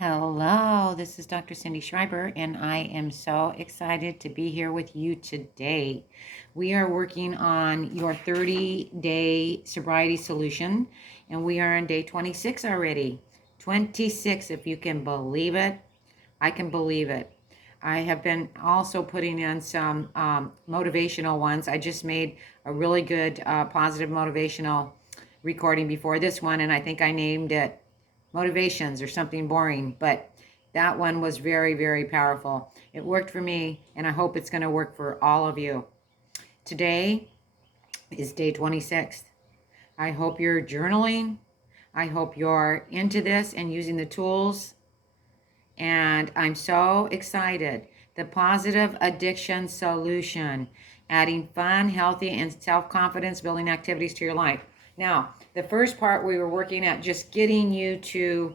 Hello, this is Dr. Cindy Schreiber, and I am so excited to be here with you today. We are working on your 30-day sobriety solution, and we are on day 26 already. 26, if you can believe it. I can believe it. I have been also putting in some motivational ones. I just made a really good positive motivational recording before this one, and I think I named it Motivations or something boring, but that one was very, very powerful. It worked for me, and I hope it's going to work for all of you. Today is day 26. I hope you're journaling. I hope you're into this and using the tools. And I'm so excited. The positive addiction solution, adding fun, healthy, and self-confidence building activities to your life. Now, the first part we were working at just getting you to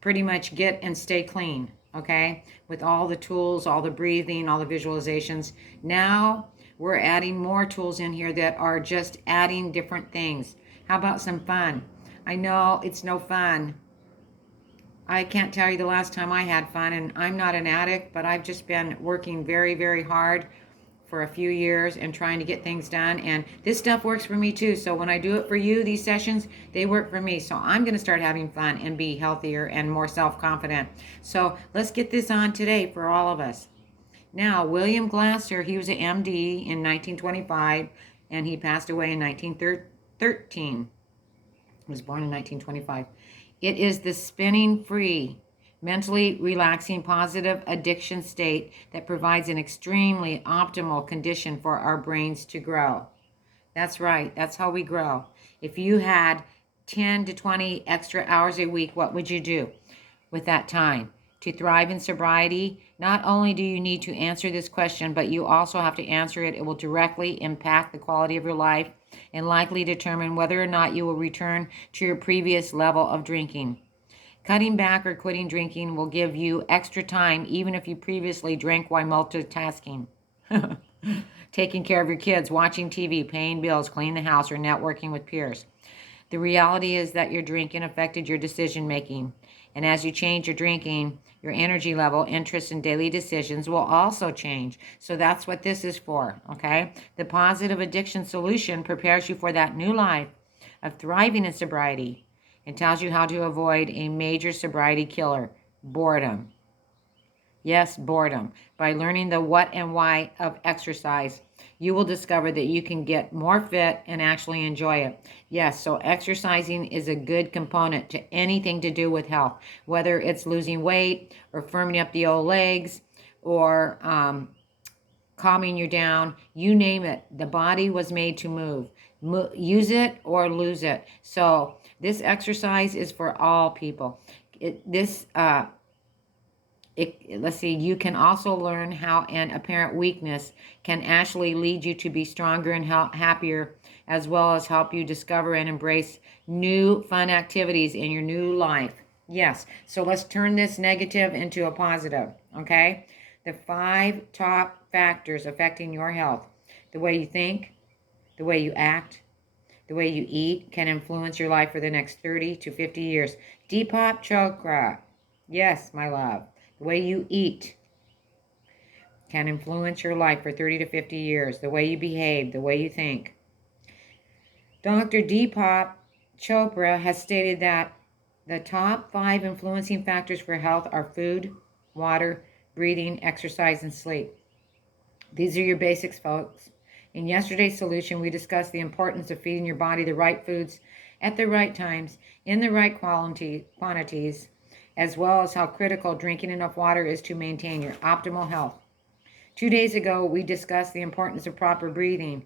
pretty much get and stay clean, okay? With all the tools, all the breathing, all the visualizations. Now we're adding more tools in here that are just adding different things. How about some fun? I know it's no fun. I can't tell you the last time I had fun, and I'm not an addict, but I've just been working very, very hard for a few years and trying to get things done, and this stuff works for me too. So when I do it for you, these sessions, they work for me. So I'm going to start having fun and be healthier and more self-confident. So let's get this on today for all of us. Now, William Glasser, he was an MD in 1925, and he passed away in 1913. He was born in 1925. It is the spinning free, mentally relaxing, positive addiction state that provides an extremely optimal condition for our brains to grow. That's right. That's how we grow. If you had 10 to 20 extra hours a week, what would you do with that time? To thrive in sobriety, not only do you need to answer this question, but you also have to answer it. It will directly impact the quality of your life and likely determine whether or not you will return to your previous level of drinking. Cutting back or quitting drinking will give you extra time, even if you previously drank while multitasking. Taking care of your kids, watching TV, paying bills, cleaning the house, or networking with peers. The reality is that your drinking affected your decision making. And as you change your drinking, your energy level, interests, and daily decisions will also change. So that's what this is for, okay? The positive addiction solution prepares you for that new life of thriving in sobriety and tells you how to avoid a major sobriety killer, boredom. Yes, boredom. By learning the what and why of exercise, you will discover that you can get more fit and actually enjoy it. Yes, so exercising is a good component to anything to do with health, whether it's losing weight or firming up the old legs or calming you down, you name it. The body was made to move. Use it or lose it. So this exercise is for all people. Let's see, you can also learn how an apparent weakness can actually lead you to be stronger and happier, as well as help you discover and embrace new fun activities in your new life. Yes, so let's turn this negative into a positive, okay? The 5 top factors affecting your health: the way you think, the way you act, the way you eat can influence your life for the next 30 to 50 years. Deepak Chopra, yes, my love. The way you eat can influence your life for 30 to 50 years. The way you behave, the way you think. Dr. Deepak Chopra has stated that the top 5 influencing factors for health are food, water, breathing, exercise, and sleep. These are your basics, folks. In yesterday's solution, we discussed the importance of feeding your body the right foods at the right times, in the right quantities, as well as how critical drinking enough water is to maintain your optimal health. 2 days ago, we discussed the importance of proper breathing,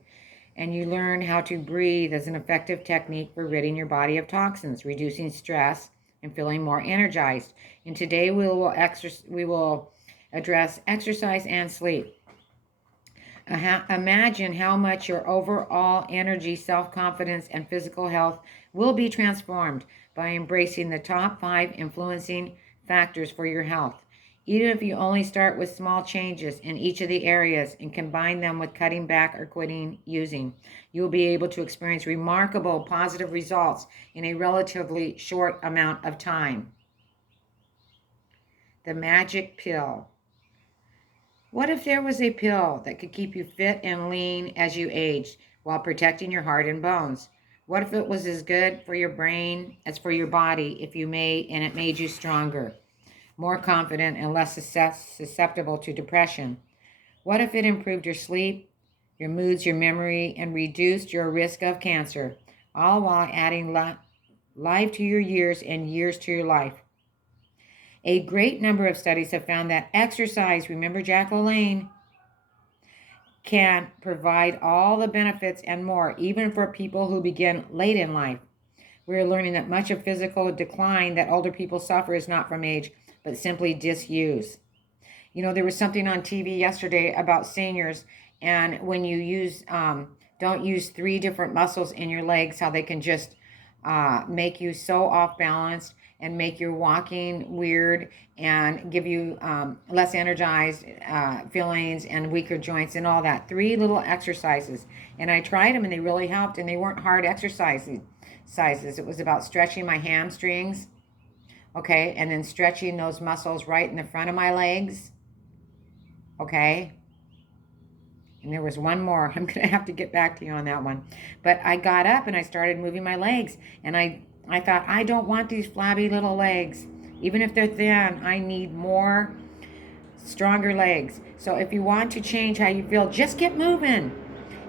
and you learned how to breathe as an effective technique for ridding your body of toxins, reducing stress, and feeling more energized. And today we will address exercise and sleep. Imagine how much your overall energy, self-confidence, and physical health will be transformed by embracing the top 5 influencing factors for your health. Even if you only start with small changes in each of the areas and combine them with cutting back or quitting using, you will be able to experience remarkable positive results in a relatively short amount of time. the magic pill. What if there was a pill that could keep you fit and lean as you aged while protecting your heart and bones? What if it was as good for your brain as for your body and it made you stronger, more confident, and less susceptible to depression? What if it improved your sleep, your moods, your memory, and reduced your risk of cancer, all while adding life to your years and years to your life? A great number of studies have found that exercise, remember Jack LaLanne, can provide all the benefits and more, even for people who begin late in life. We're learning that much of physical decline that older people suffer is not from age, but simply disuse. You know, there was something on TV yesterday about seniors, and when you don't use 3 different muscles in your legs, how they can just make you so off balance and make your walking weird and give you less energized feelings and weaker joints and all that. 3 little exercises. And I tried them and they really helped, and they weren't hard exercises. It was about stretching my hamstrings, okay, and then stretching those muscles right in the front of my legs, okay. And there was one more. I'm going to have to get back to you on that one. But I got up and I started moving my legs. And I thought, I don't want these flabby little legs. Even if they're thin, I need more stronger legs. So if you want to change how you feel, just get moving.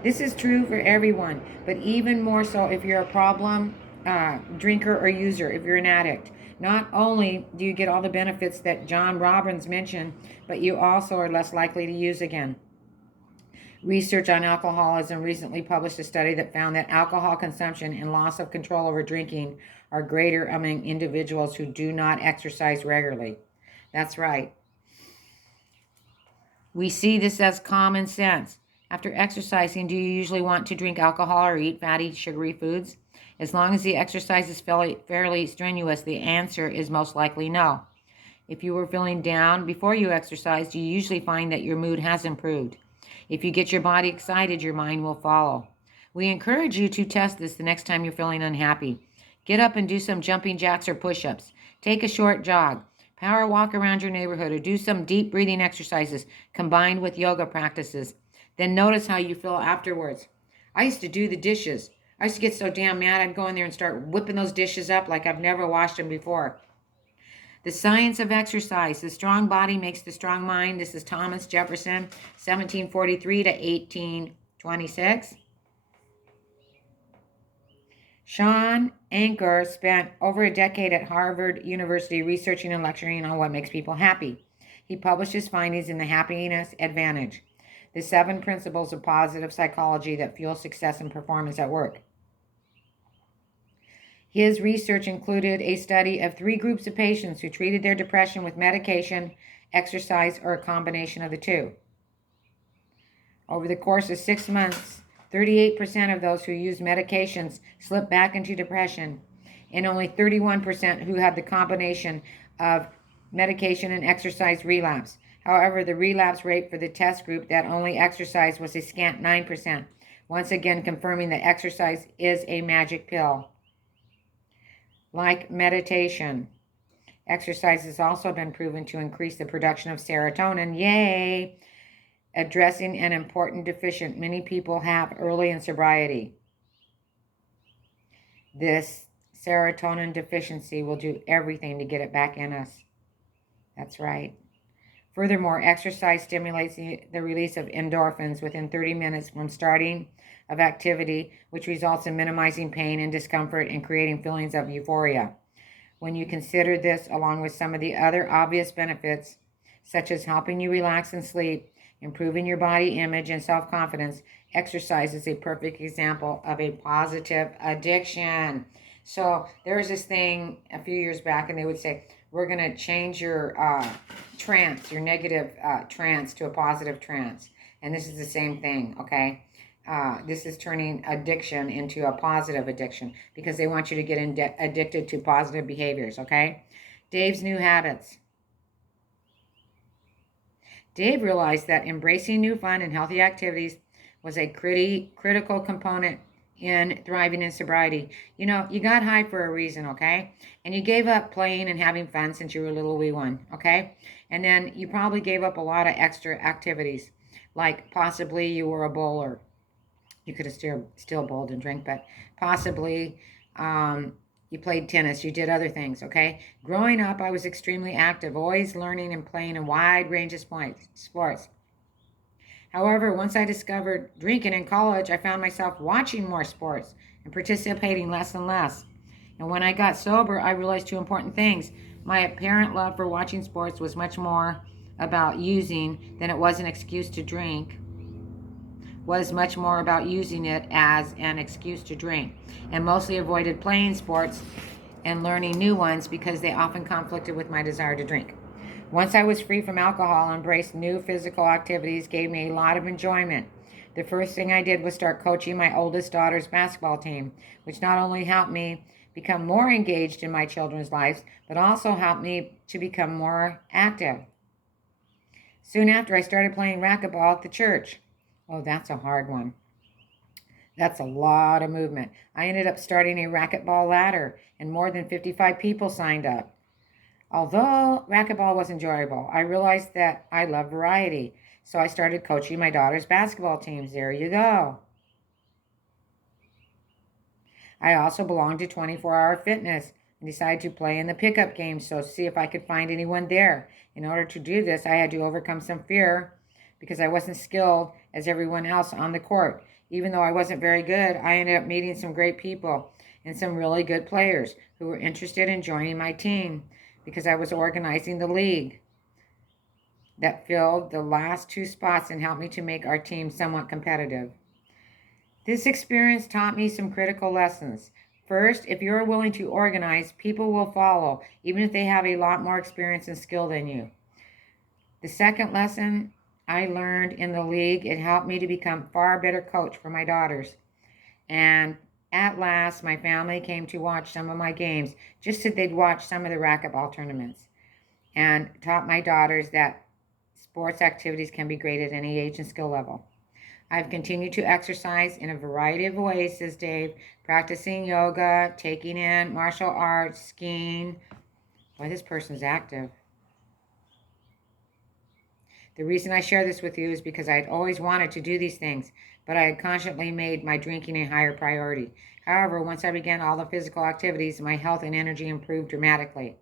This is true for everyone, but even more so if you're a problem drinker or user, if you're an addict. Not only do you get all the benefits that John Robbins mentioned, but you also are less likely to use again. Research on alcoholism recently published a study that found that alcohol consumption and loss of control over drinking are greater among individuals who do not exercise regularly. That's right. We see this as common sense. After exercising, do you usually want to drink alcohol or eat fatty, sugary foods? As long as the exercise is fairly strenuous, the answer is most likely no. If you were feeling down before you exercised, you usually find that your mood has improved. If you get your body excited, your mind will follow. We encourage you to test this the next time you're feeling unhappy. Get up and do some jumping jacks or push-ups. Take a short jog. Power walk around your neighborhood or do some deep breathing exercises combined with yoga practices. Then notice how you feel afterwards. I used to do the dishes. I used to get so damn mad I'd go in there and start whipping those dishes up like I've never washed them before. The science of exercise. The strong body makes the strong mind. This is Thomas Jefferson, 1743 to 1826. Sean Anker spent over a decade at Harvard University researching and lecturing on what makes people happy. He published his findings in The Happiness Advantage, the 7 principles of positive psychology that fuel success and performance at work. His research included a study of 3 groups of patients who treated their depression with medication, exercise, or a combination of the 2. Over the course of 6 months, 38% of those who used medications slipped back into depression, and only 31% who had the combination of medication and exercise relapse. However, the relapse rate for the test group that only exercised was a scant 9%, once again confirming that exercise is a magic pill. Like meditation, exercise has also been proven to increase the production of serotonin, yay, addressing an important deficient many people have early in sobriety. This serotonin deficiency will do everything to get it back in us. That's right. Furthermore, exercise stimulates the release of endorphins within 30 minutes from starting of activity, which results in minimizing pain and discomfort and creating feelings of euphoria. When you consider this along with some of the other obvious benefits, such as helping you relax and sleep, improving your body image and self-confidence, exercise is a perfect example of a positive addiction. So there was this thing a few years back, and they would say, we're going to change your trance, your negative trance to a positive trance. And this is the same thing, okay? This is turning addiction into a positive addiction because they want you to get addicted to positive behaviors, okay? Dave's new habits. Dave realized that embracing new fun and healthy activities was a critical component in thriving in sobriety. You know, you got high for a reason, okay? And you gave up playing and having fun since you were a little wee one, okay? And then you probably gave up a lot of extra activities, like possibly you were a bowler. You could have still bowled and drank, but possibly you played tennis, you did other things, okay? Growing up, I was extremely active, always learning and playing a wide range of sports. However, once I discovered drinking in college, I found myself watching more sports and participating less and less. And when I got sober, I realized two important things. My apparent love for watching sports was much more about using than it was an excuse to drink, was much more about using it as an excuse to drink, and mostly avoided playing sports and learning new ones because they often conflicted with my desire to drink. Once I was free from alcohol, embraced new physical activities gave me a lot of enjoyment. The first thing I did was start coaching my oldest daughter's basketball team, which not only helped me become more engaged in my children's lives, but also helped me to become more active. Soon after, I started playing racquetball at the church. Oh, that's a hard one. That's a lot of movement. I ended up starting a racquetball ladder, and more than 55 people signed up. Although racquetball was enjoyable, I realized that I love variety. So I started coaching my daughter's basketball teams. There you go. I also belonged to 24-Hour Fitness and decided to play in the pickup games to see if I could find anyone there. In order to do this, I had to overcome some fear because I wasn't skilled as everyone else on the court. Even though I wasn't very good, I ended up meeting some great people and some really good players who were interested in joining my team because I was organizing the league that filled the last two spots and helped me to make our team somewhat competitive. This experience taught me some critical lessons. First, if you're willing to organize, people will follow, even if they have a lot more experience and skill than you. The second lesson I learned in the league, it helped me to become far better coach for my daughters. And at last, my family came to watch some of my games, just so they'd watch some of the racquetball tournaments, and taught my daughters that sports activities can be great at any age and skill level. I've continued to exercise in a variety of ways, says Dave, practicing yoga, taking in martial arts, skiing. Boy, this person's active. The reason I share this with you is because I'd always wanted to do these things, but I had constantly made my drinking a higher priority. However, once I began all the physical activities, my health and energy improved dramatically.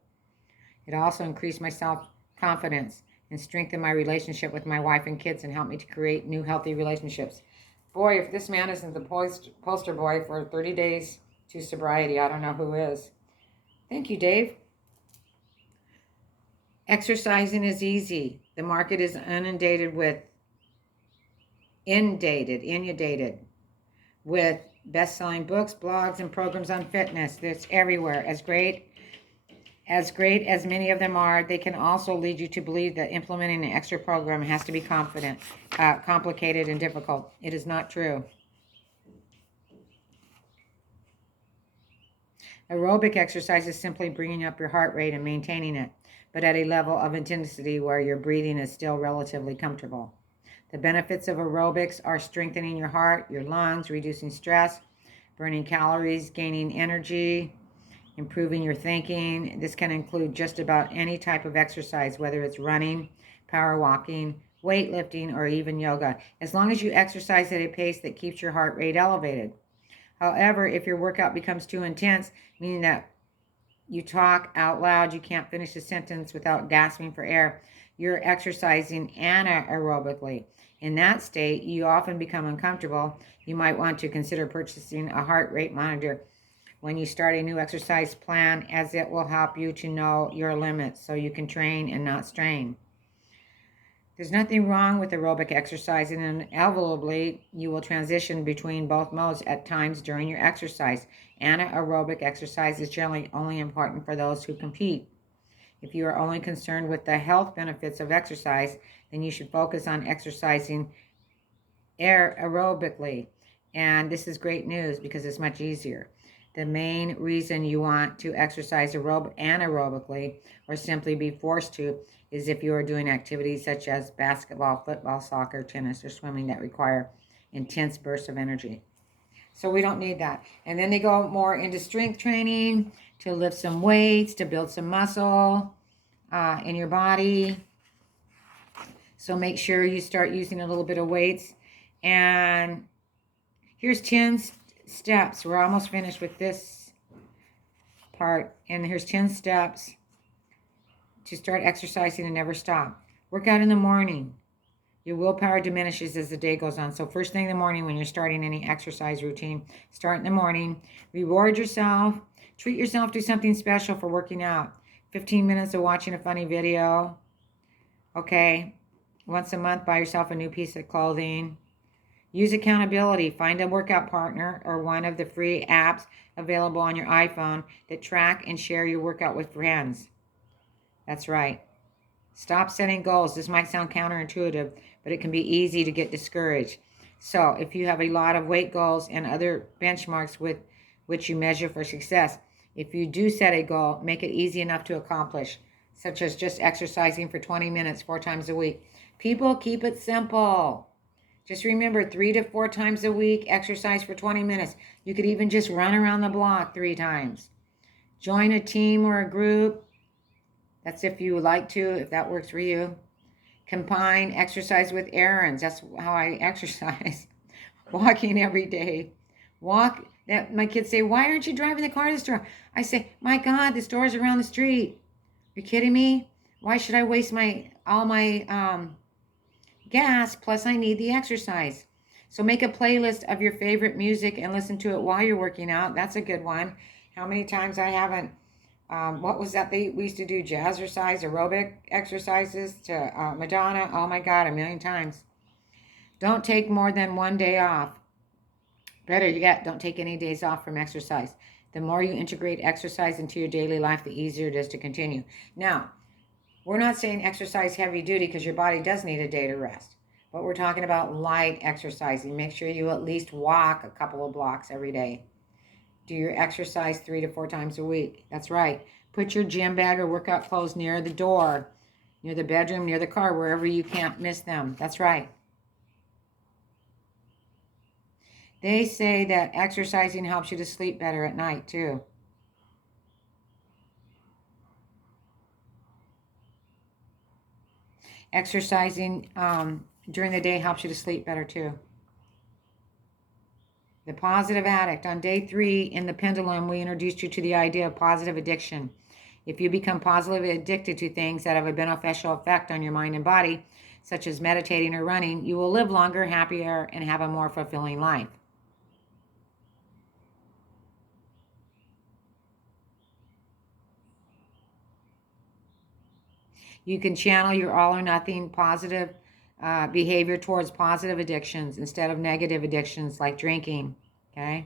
It also increased my self-confidence and strengthened my relationship with my wife and kids and helped me to create new healthy relationships. Boy, if this man isn't the poster boy for 30 days to sobriety, I don't know who is. Thank you, Dave. Exercising is easy. The market is inundated with best-selling books, blogs, and programs on fitness. That's everywhere. As great as many of them are, they can also lead you to believe that implementing an extra program has to be complicated and difficult. It is not true. Aerobic exercise is simply bringing up your heart rate and maintaining it, but at a level of intensity where your breathing is still relatively comfortable. The benefits of aerobics are strengthening your heart, your lungs, reducing stress, burning calories, gaining energy, improving your thinking. This can include just about any type of exercise, whether it's running, power walking, weightlifting, or even yoga, as long as you exercise at a pace that keeps your heart rate elevated. However, if your workout becomes too intense, meaning that you talk out loud, you can't finish a sentence without gasping for air, you're exercising anaerobically. In that state, you often become uncomfortable. You might want to consider purchasing a heart rate monitor when you start a new exercise plan, as it will help you to know your limits so you can train and not strain. There's nothing wrong with aerobic exercise, and inevitably you will transition between both modes at times during your exercise. Anaerobic exercise is generally only important for those who compete. If you are only concerned with the health benefits of exercise, then you should focus on exercising aerobically. And this is great news because it's much easier. The main reason you want to exercise anaerobically or simply be forced to is if you are doing activities such as basketball, football, soccer, tennis, or swimming that require intense bursts of energy. So we don't need that. And then they go more into strength training, to lift some weights, to build some muscle in your body. So make sure you start using a little bit of weights. And here's 10 steps. We're almost finished with this part. And here's 10 steps to start exercising and never stop. Work out in the morning. Your willpower diminishes as the day goes on. So first thing in the morning when you're starting any exercise routine, start in the morning. Reward yourself. Treat yourself to something special for working out. 15 minutes of watching a funny video. Okay. Once a month, buy yourself a new piece of clothing. Use accountability. Find a workout partner or one of the free apps available on your iPhone that track and share your workout with friends. That's right. Stop setting goals. This might sound counterintuitive, but it can be easy to get discouraged. So if you have a lot of weight goals and other benchmarks with which you measure for success, if you do set a goal, make it easy enough to accomplish, such as just exercising for 20 minutes 4 times a week. People, keep it simple. Just remember, 3 to 4 times a week, exercise for 20 minutes. You could even just run around the block 3 times. Join a team or a group. That's if you would like to, if that works for you. Combine exercise with errands. That's how I exercise. Walking every day. Walk. My kids say, why aren't you driving the car to the store? I say, my God, the store's around the street. You're kidding me? Why should I waste all my gas? Plus, I need the exercise. So make a playlist of your favorite music and listen to it while you're working out. That's a good one. How many times I haven't what was that we used to do? Jazzercise, aerobic exercises to Madonna. Oh my God, a million times. Don't take more than 1 day off. Better yet, don't take any days off from exercise. The more you integrate exercise into your daily life, the easier it is to continue. Now, we're not saying exercise heavy duty because your body does need a day to rest. But we're talking about light exercising. Make sure you at least walk a couple of blocks every day. Do your exercise 3 to 4 times a week. That's right. Put your gym bag or workout clothes near the door, near the bedroom, near the car, wherever you can't miss them. That's right. They say that exercising helps you to sleep better at night, too. Exercising during the day helps you to sleep better, too. The positive addict. On day 3 in the pendulum, we introduced you to the idea of positive addiction. If you become positively addicted to things that have a beneficial effect on your mind and body, such as meditating or running, you will live longer, happier, and have a more fulfilling life. You can channel your all or nothing positive behavior towards positive addictions instead of negative addictions like drinking, okay?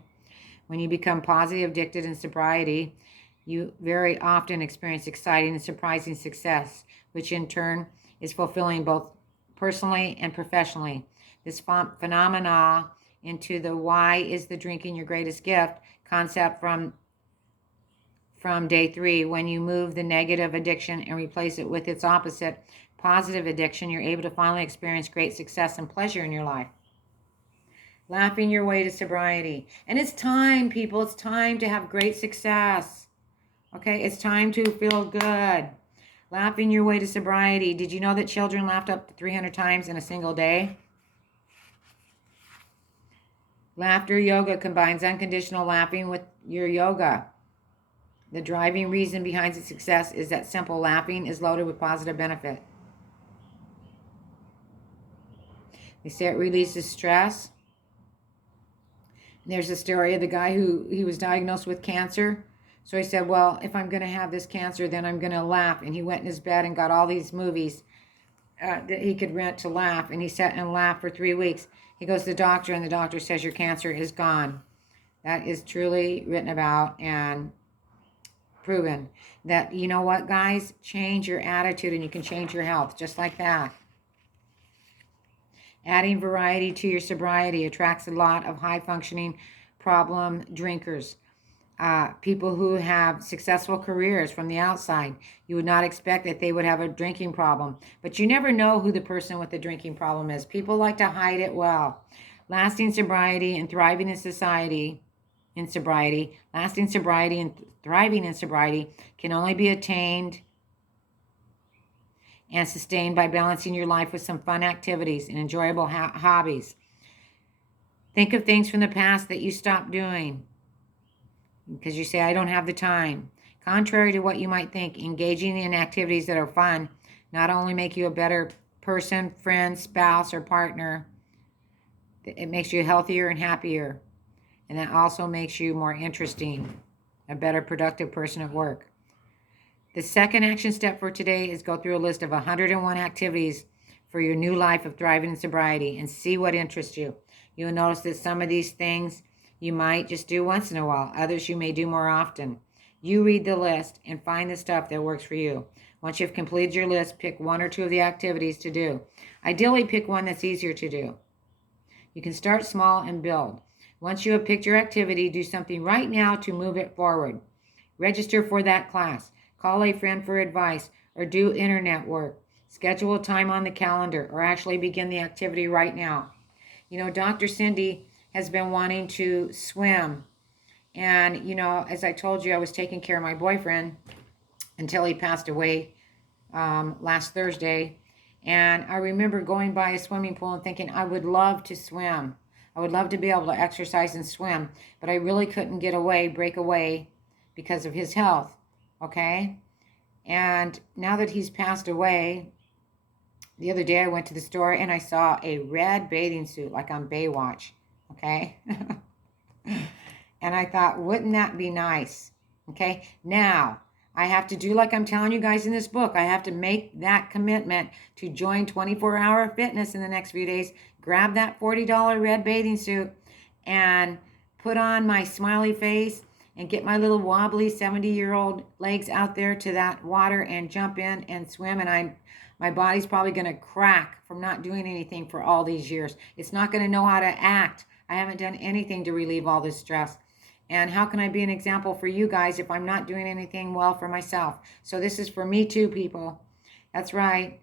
When you become positive addicted in sobriety, you very often experience exciting and surprising success, which in turn is fulfilling both personally and professionally. This phenomena into the why is the drinking your greatest gift concept from day 3, when you move the negative addiction and replace it with its opposite, positive addiction, you're able to finally experience great success and pleasure in your life. Laughing your way to sobriety. And it's time, people. It's time to have great success. Okay, it's time to feel good. Laughing your way to sobriety. Did you know that children laughed up to 300 times in a single day? Laughter yoga combines unconditional laughing with your yoga. The driving reason behind its success is that simple: laughing is loaded with positive benefit. They say it releases stress. There's a story of the guy he was diagnosed with cancer. So he said, well, if I'm going to have this cancer, then I'm going to laugh. And he went in his bed and got all these movies that he could rent to laugh. And he sat and laughed for 3 weeks. He goes to the doctor, and the doctor says, your cancer is gone. That is truly written about and proven. That, you know what, guys? Change your attitude and you can change your health just like that. Adding variety to your sobriety attracts a lot of high-functioning problem drinkers. People who have successful careers from the outside. You would not expect that they would have a drinking problem. But you never know who the person with the drinking problem is. People like to hide it well. Lasting sobriety and thriving in society, in sobriety, lasting sobriety and thriving in sobriety can only be attained and sustained by balancing your life with some fun activities and enjoyable hobbies. Think of things from the past that you stopped doing because you say, I don't have the time. Contrary to what you might think, engaging in activities that are fun not only make you a better person, friend, spouse, or partner, it makes you healthier and happier. And that also makes you more interesting, a better productive person at work. The second action step for today is go through a list of 101 activities for your new life of thriving in sobriety and see what interests you. You'll notice that some of these things you might just do once in a while. Others you may do more often. You read the list and find the stuff that works for you. Once you've completed your list, pick one or two of the activities to do. Ideally, pick one that's easier to do. You can start small and build. Once you have picked your activity, do something right now to move it forward. Register for that class. Call a friend for advice, or do internet work. Schedule a time on the calendar, or actually begin the activity right now. You know, Dr. Cindy has been wanting to swim. And, you know, as I told you, I was taking care of my boyfriend until he passed away last Thursday. And I remember going by a swimming pool and thinking, I would love to swim. I would love to be able to exercise and swim. But I really couldn't break away because of his health. Okay? And now that he's passed away, the other day I went to the store and I saw a red bathing suit like on Baywatch. Okay? And I thought, wouldn't that be nice? Okay? Now, I have to do like I'm telling you guys in this book. I have to make that commitment to join 24-Hour Fitness in the next few days, grab that $40 red bathing suit, and put on my smiley face and get my little wobbly 70-year-old legs out there to that water and jump in and swim. And my body's probably going to crack from not doing anything for all these years. It's not going to know how to act. I haven't done anything to relieve all this stress. And how can I be an example for you guys if I'm not doing anything well for myself? So this is for me too, people. That's right.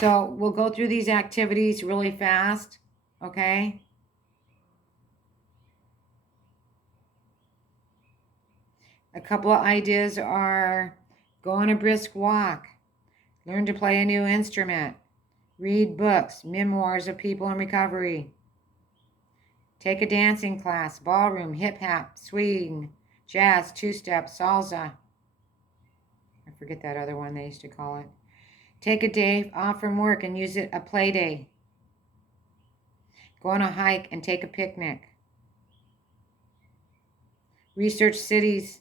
So we'll go through these activities really fast, okay? A couple of ideas are go on a brisk walk, learn to play a new instrument, read books, memoirs of people in recovery, take a dancing class, ballroom, hip-hop, swing, jazz, two-step, salsa. I forget that other one they used to call it. Take a day off from work and use it a play day. Go on a hike and take a picnic. Research cities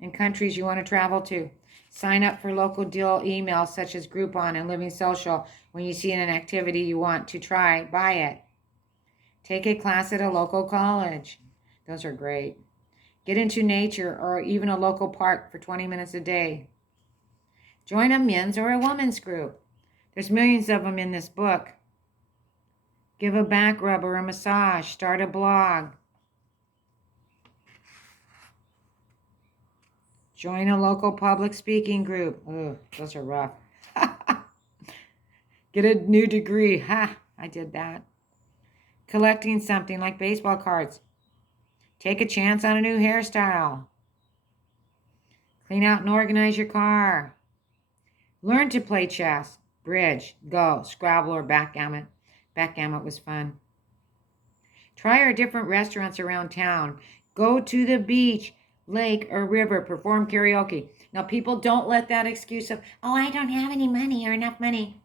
and countries you want to travel to. Sign up for local deal emails such as Groupon and Living Social. When you see an activity you want to try, buy it. Take a class at a local college. Those are great. Get into nature or even a local park for 20 minutes a day. Join a men's or a women's group. There's millions of them in this book. Give a back rub or a massage. Start a blog. Join a local public speaking group. Ugh, those are rough. Get a new degree. Ha, I did that. Collecting something like baseball cards. Take a chance on a new hairstyle. Clean out and organize your car. Learn to play chess, bridge, Go, Scrabble, or backgammon. Backgammon was fun. Try our different restaurants around town. Go to the beach, lake, or river. Perform karaoke. Now, people, don't let that excuse of, oh, I don't have any money or enough money.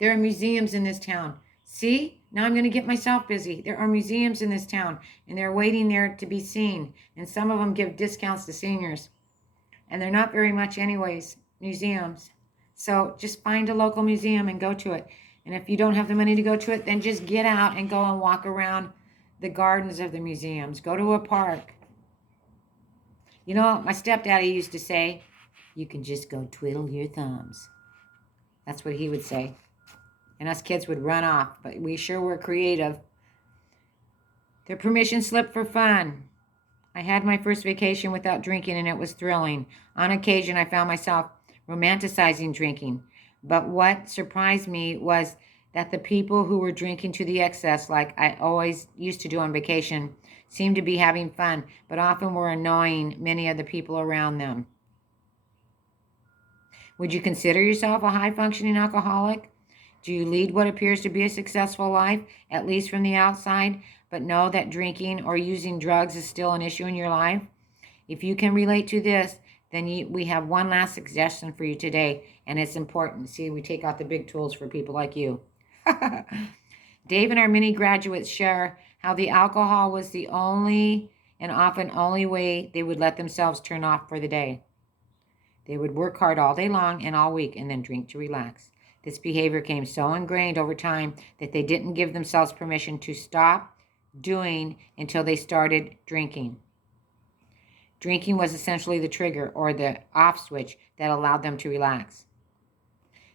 There are museums in this town. See? Now I'm going to get myself busy. There are museums in this town, and they're waiting there to be seen. And some of them give discounts to seniors. And they're not very much anyways, museums. So just find a local museum and go to it. And if you don't have the money to go to it, then just get out and go and walk around the gardens of the museums. Go to a park. You know, my stepdaddy used to say, you can just go twiddle your thumbs. That's what he would say. And us kids would run off, but we sure were creative. Their permission slip for fun. I had my first vacation without drinking, and it was thrilling. On occasion, I found myself romanticizing drinking. But what surprised me was that the people who were drinking to the excess, like I always used to do on vacation, seemed to be having fun, but often were annoying many of the people around them. Would you consider yourself a high functioning alcoholic? Do you lead what appears to be a successful life, at least from the outside, but know that drinking or using drugs is still an issue in your life? If you can relate to this, then we have one last suggestion for you today, and it's important. See, we take out the big tools for people like you. Dave and our many graduates share how the alcohol was the only and often only way they would let themselves turn off for the day. They would work hard all day long and all week and then drink to relax. This behavior came so ingrained over time that they didn't give themselves permission to stop doing until they started drinking. Drinking was essentially the trigger or the off switch that allowed them to relax.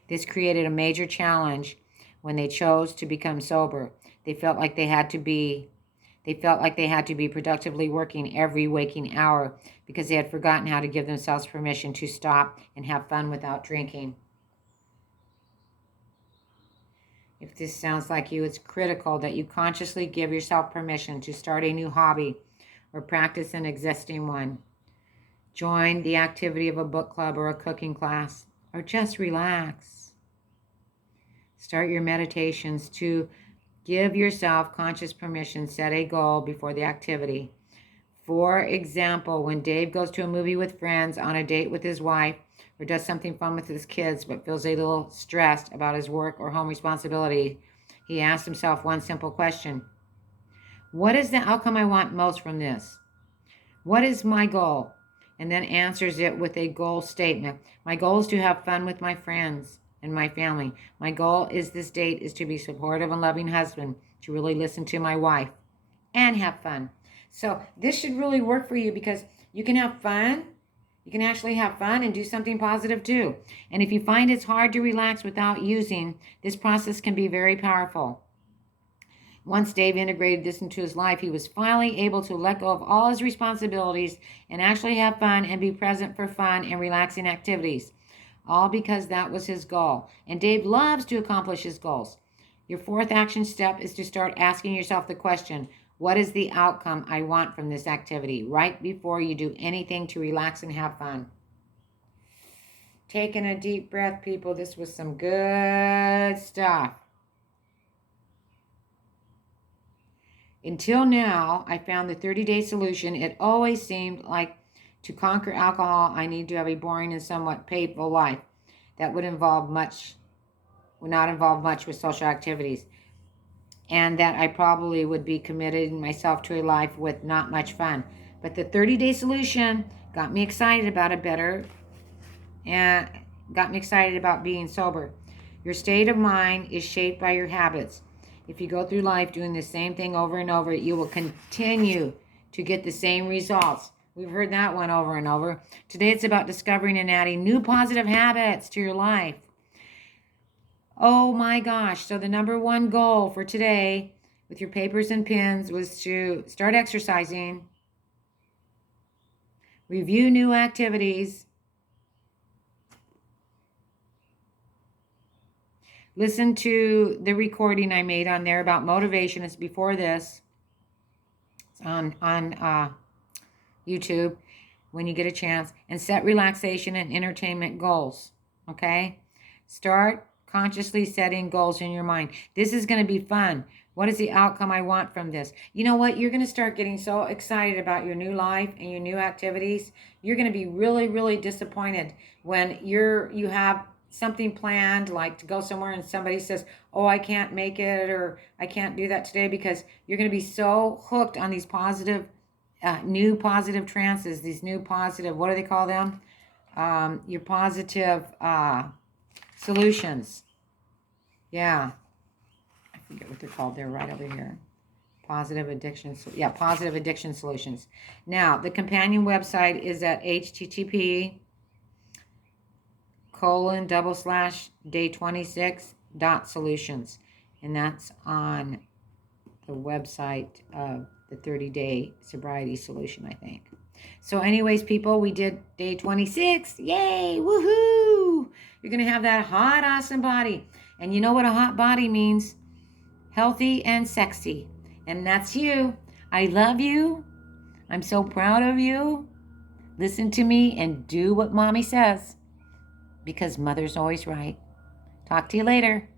This created a major challenge when they chose to become sober. They felt like they had to be productively working every waking hour because they had forgotten how to give themselves permission to stop and have fun without drinking. If this sounds like you, it's critical that you consciously give yourself permission to start a new hobby or practice an existing one. Join the activity of a book club or a cooking class, or just relax. Start your meditations to give yourself conscious permission. Set a goal before the activity. For example, when Dave goes to a movie with friends, on a date with his wife, or does something fun with his kids but feels a little stressed about his work or home responsibility, he asks himself one simple question. What is the outcome I want most from this? What is my goal? And then answers it with a goal statement. My goal is to have fun with my friends and my family. My goal is this date is to be supportive and loving husband, to really listen to my wife and have fun. So this should really work for you because you can have fun. You can actually have fun and do something positive too. And if you find it's hard to relax without using, this process can be very powerful. Once Dave integrated this into his life, he was finally able to let go of all his responsibilities and actually have fun and be present for fun and relaxing activities. All because that was his goal. And Dave loves to accomplish his goals. Your fourth action step is to start asking yourself the question, what is the outcome I want from this activity? Right before you do anything to relax and have fun. Taking a deep breath, people. This was some good stuff. Until now, I found the 30-day solution. It always seemed like to conquer alcohol, I need to have a boring and somewhat painful life that would not involve much with social activities, and that I probably would be committing myself to a life with not much fun. But the 30-day solution got me excited about it better and got me excited about being sober. Your state of mind is shaped by your habits. If you go through life doing the same thing over and over, you will continue to get the same results. We've heard that one over and over. Today it's about discovering and adding new positive habits to your life. Oh my gosh. So the number one goal for today with your papers and pens was to start exercising, review new activities, listen to the recording I made on there about motivation. It's before this. It's on YouTube when you get a chance. And set relaxation and entertainment goals. Okay? Start consciously setting goals in your mind. This is going to be fun. What is the outcome I want from this? You know what? You're going to start getting so excited about your new life and your new activities. You're going to be really, really disappointed when you have something planned, like to go somewhere and somebody says, oh, I can't make it, or I can't do that today, because you're going to be so hooked on these positive, new positive trances, these new positive, what do they call them? Your positive solutions. Yeah. I forget what they're called. They're right over here. Positive addiction solutions. Now, the companion website is at http://day26.solutions, and that's on the website of the 30-day sobriety solution, I think. So anyways, people, we did day 26. Yay! Woohoo! You're going to have that hot, awesome body. And you know what a hot body means? Healthy and sexy. And that's you. I love you. I'm so proud of you. Listen to me and do what mommy says, because mother's always right. Talk to you later.